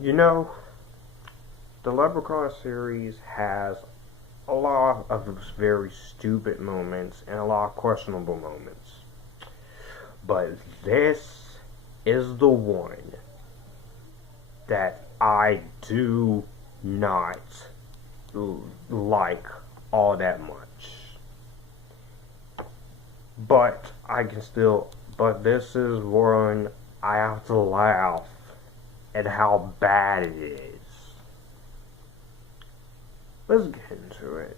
You know, the Leprechaun series has a lot of very stupid moments and a lot of questionable moments. But this is the one that I do not like all that much. But this is one I have to laugh at how bad it is. Let's get into it.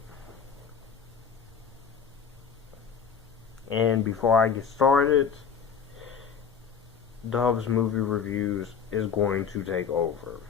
And before I get started, Dub's movie reviews is going to take over.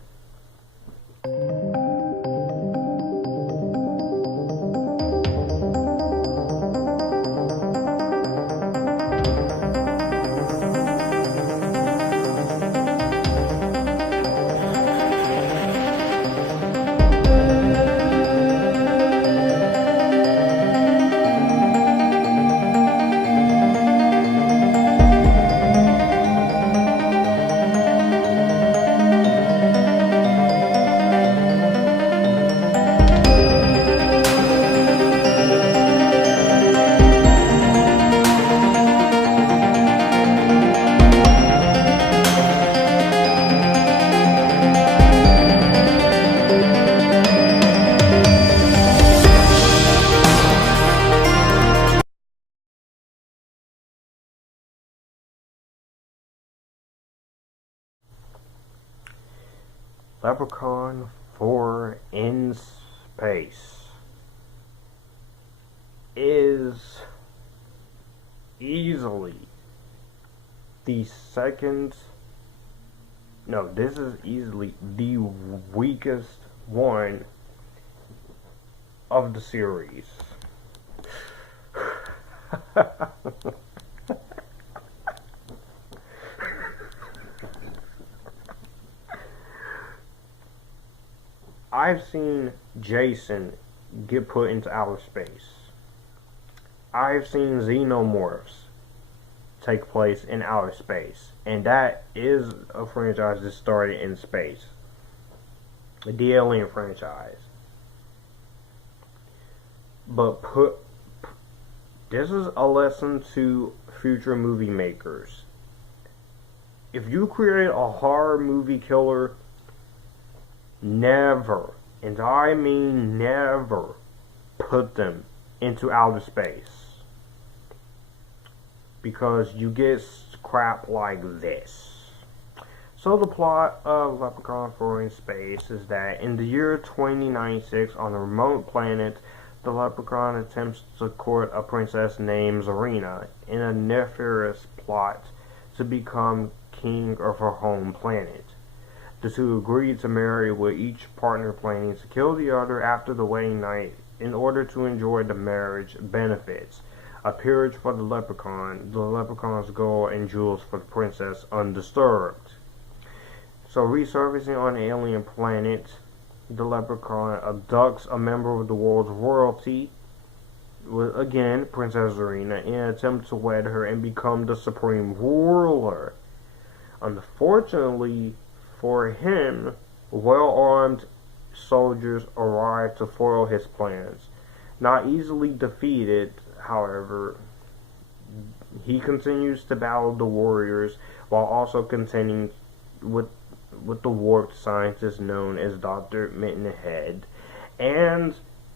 Leprechaun 4 in Space is easily this is easily the weakest one of the series. I've seen Jason get put into outer space. I've seen xenomorphs take place in outer space. And that is a franchise that started in space. The Alien franchise. But this is a lesson to future movie makers. If you create a horror movie killer, never, and I mean never, put them into outer space. Because you get crap like this. So the plot of Leprechaun 4 in Space is that in the year 2096 on a remote planet, the Leprechaun attempts to court a princess named Zarina in a nefarious plot to become king of her home planet. The two agree to marry, with each partner planning to kill the other after the wedding night in order to enjoy the marriage benefits. A peerage for the leprechaun's gold and jewels for the princess undisturbed. So resurfacing on an alien planet, the leprechaun abducts a member of the world's royalty, with, again, Princess Zarina, in an attempt to wed her and become the supreme ruler. Unfortunately for him, well-armed soldiers arrive to foil his plans. Not easily defeated, however, he continues to battle the warriors while also contending with the warped scientist known as Dr. Mittenhead, and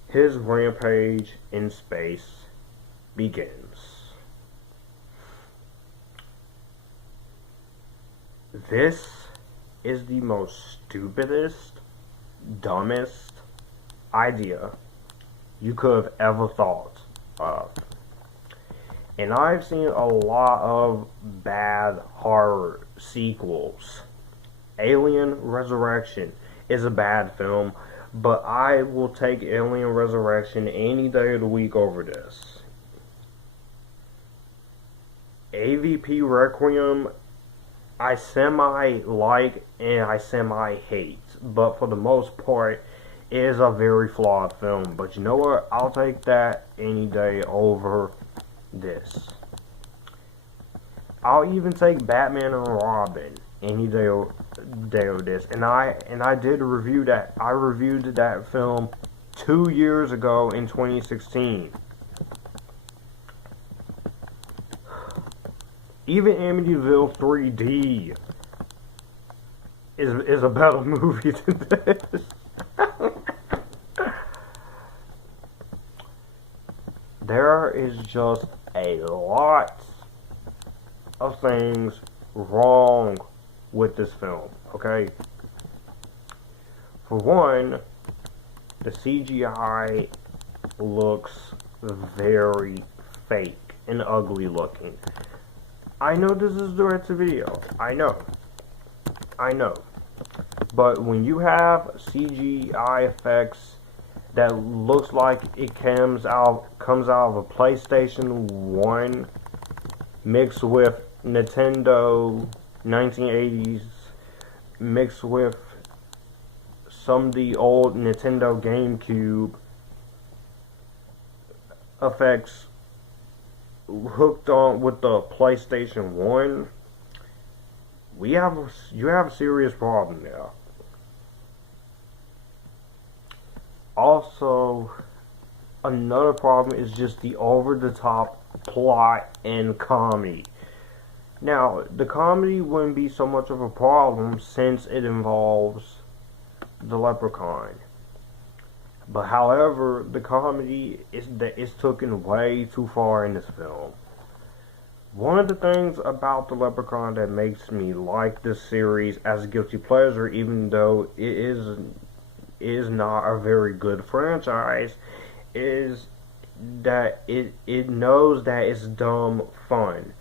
his rampage in space begins. This is the most stupidest, dumbest idea you could have ever thought of. And I've seen a lot of bad horror sequels. Alien Resurrection is a bad film, but I will take Alien Resurrection any day of the week over this. AVP Requiem, I semi-like and I semi-hate, but for the most part, it is a very flawed film. But you know what? I'll take that any day over this. I'll even take Batman and Robin any day day of this, and I did review that. I reviewed that film 2 years ago in 2016. Even Amityville 3D is a better movie than this. There is just a lot of things wrong with this film, okay? For one, the CGI looks very fake and ugly looking. I know this is direct to video. I know. But when you have CGI effects that looks like it comes out of a PlayStation 1 mixed with Nintendo 1980s mixed with some of the old Nintendo GameCube effects hooked on with the PlayStation 1, you have a serious problem there. Also, another problem is just the over-the-top plot and comedy. Now, the comedy wouldn't be so much of a problem since it involves the Leprechaun. But however, the comedy is taken way too far in this film. One of the things about the Leprechaun that makes me like this series as a guilty pleasure, even though it is not a very good franchise, is that it knows that it's dumb fun,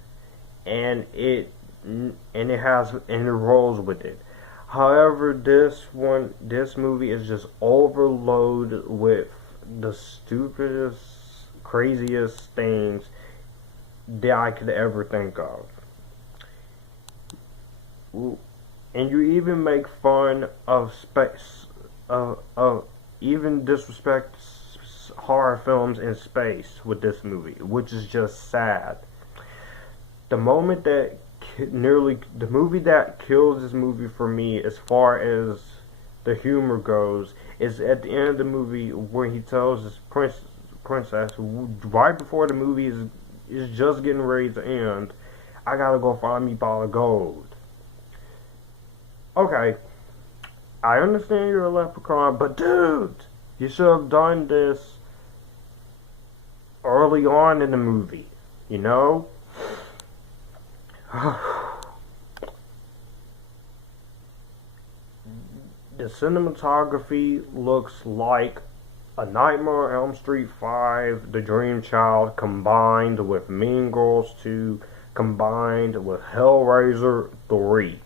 and it rolls with it. However, this movie is just overloaded with the stupidest, craziest things that I could ever think of. And you even make fun of space, of even disrespect horror films in space with this movie, which is just sad. The movie that kills this movie for me as far as the humor goes is at the end of the movie where he tells his princess right before the movie is just getting ready to end, I gotta go find me a bottle of gold. Okay, I understand you're a leprechaun, but dude, you should have done this early on in the movie, you know? The cinematography looks like A Nightmare on Elm Street 5, The Dream Child, combined with Mean Girls 2, combined with Hellraiser 3.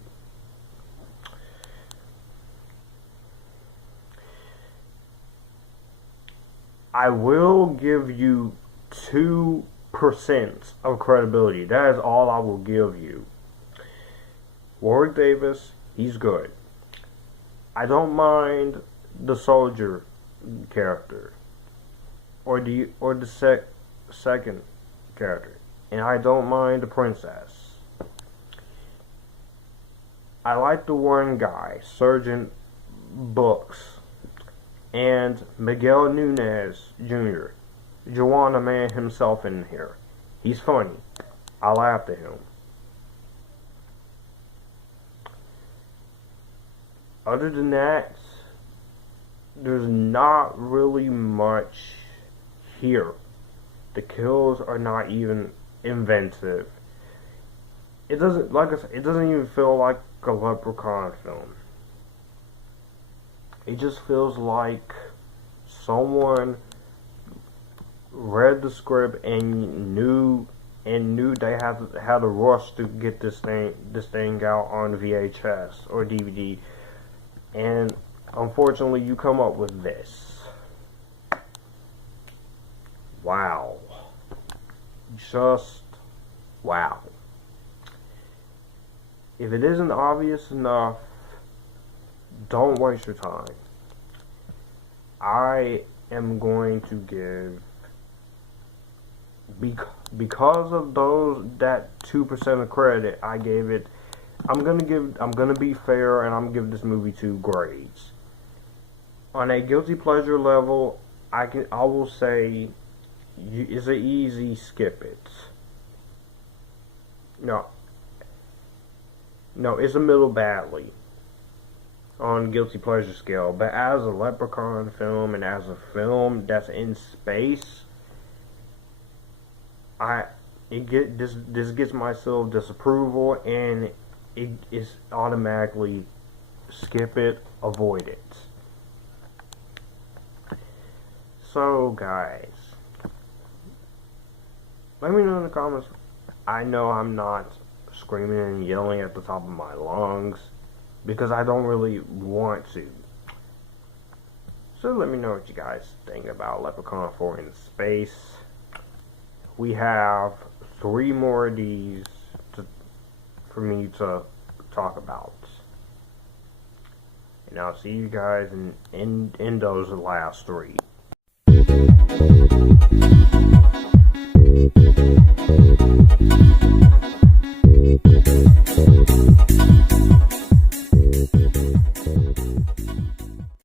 I will give you 2% of credibility. That is all I will give you. Warwick Davis, he's good. I don't mind the soldier character or the second character, and I don't mind the princess. I like the one guy, Sergeant Books, and Miguel Nunez Jr., Joanna Man himself in here. He's funny. I laughed at him. Other than that, there's not really much here. The kills are not even inventive. It doesn't, like I said, it doesn't even feel like a Leprechaun film. It just feels like someone read the script and knew they had to rush to get this thing out on VHS or DVD, and unfortunately you come up with this. Wow. Just wow. If it isn't obvious enough, don't waste your time. I am going to give, because of that 2% of credit, I gave it I'm gonna be fair, and I'm gonna give this movie 2 grades. On a guilty pleasure level, I will say it's an easy skip it. No, it's a middle badly on guilty pleasure scale. But as a Leprechaun film and as a film that's in space, this gets myself disapproval, and it is automatically skip it, avoid it. So guys, let me know in the comments. I know I'm not screaming and yelling at the top of my lungs because I don't really want to. So let me know what you guys think about Leprechaun 4 in space. We have 3 more of these for me to talk about. And I'll see you guys in those last 3.